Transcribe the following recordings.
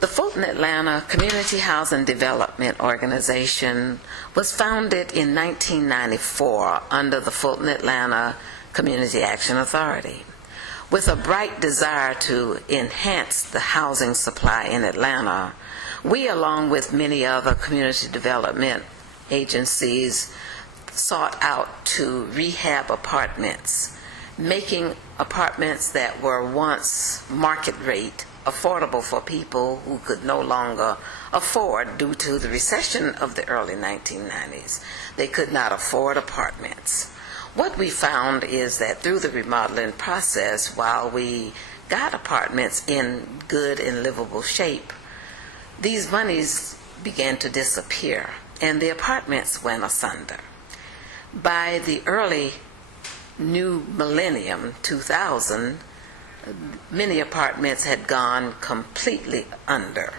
The Fulton Atlanta Community Housing Development Organization was founded in 1994 under the Fulton Atlanta Community Action Authority, with a bright desire to enhance the housing supply in Atlanta. We, along with many other community development agencies, sought out to rehab apartments, making apartments that were once market rate affordable for people who could no longer afford due to the recession of the early 1990s. They could not afford apartments. What we found is that through the remodeling process, while we got apartments in good and livable shape, these monies began to disappear and the apartments went asunder. By the early new millennium, 2000, many apartments had gone completely under,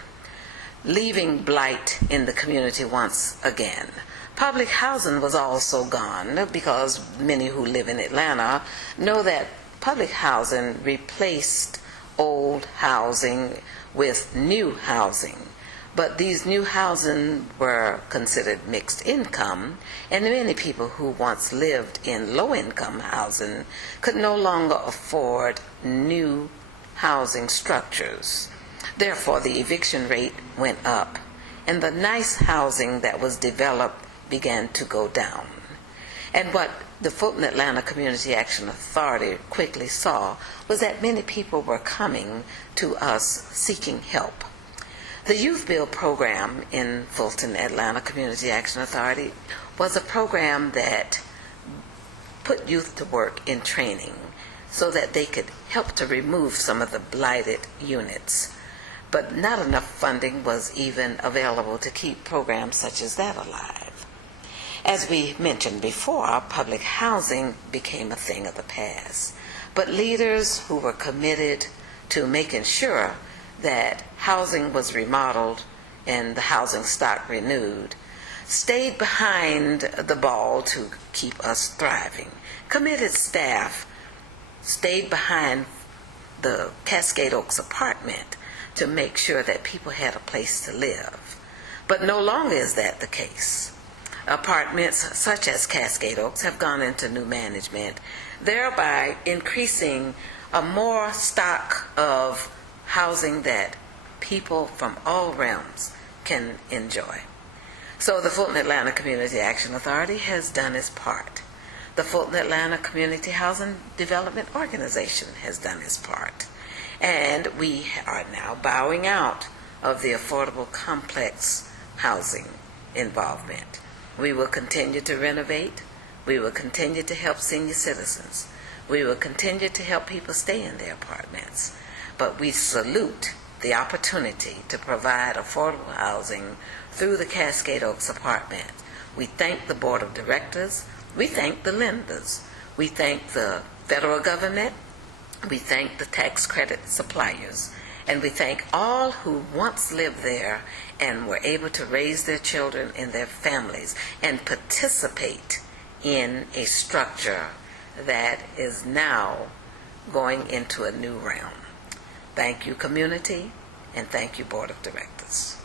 leaving blight in the community once again. Public housing was also gone because many who live in Atlanta know that public housing replaced old housing with new housing. But these new housing were considered mixed income, and many people who once lived in low-income housing could no longer afford new housing structures. Therefore, the eviction rate went up, and the nice housing that was developed began to go down. And what the Fulton Atlanta Community Action Authority quickly saw was that many people were coming to us seeking help. The Youth Build program in Fulton Atlanta Community Action Authority was a program that put youth to work in training so that they could help to remove some of the blighted units. But not enough funding was even available to keep programs such as that alive. As we mentioned before, public housing became a thing of the past. But leaders who were committed to making sure that housing was remodeled and the housing stock renewed stayed behind the ball to keep us thriving. Committed staff stayed behind the Cascade Oaks apartment to make sure that people had a place to live. But no longer is that the case. Apartments such as Cascade Oaks have gone into new management, thereby increasing a more stock of housing that people from all realms can enjoy. So the Fulton Atlanta Community Action Authority has done its part. The Fulton Atlanta Community Housing Development Organization has done its part. And we are now bowing out of the affordable complex housing involvement. We will continue to renovate. We will continue to help senior citizens. We will continue to help people stay in their apartments. But we salute the opportunity to provide affordable housing through the Cascade Oaks apartment. We thank the board of directors. We thank the lenders. We thank the federal government. We thank the tax credit suppliers. And we thank all who once lived there and were able to raise their children and their families and participate in a structure that is now going into a new realm. Thank you, community, and thank you, Board of Directors.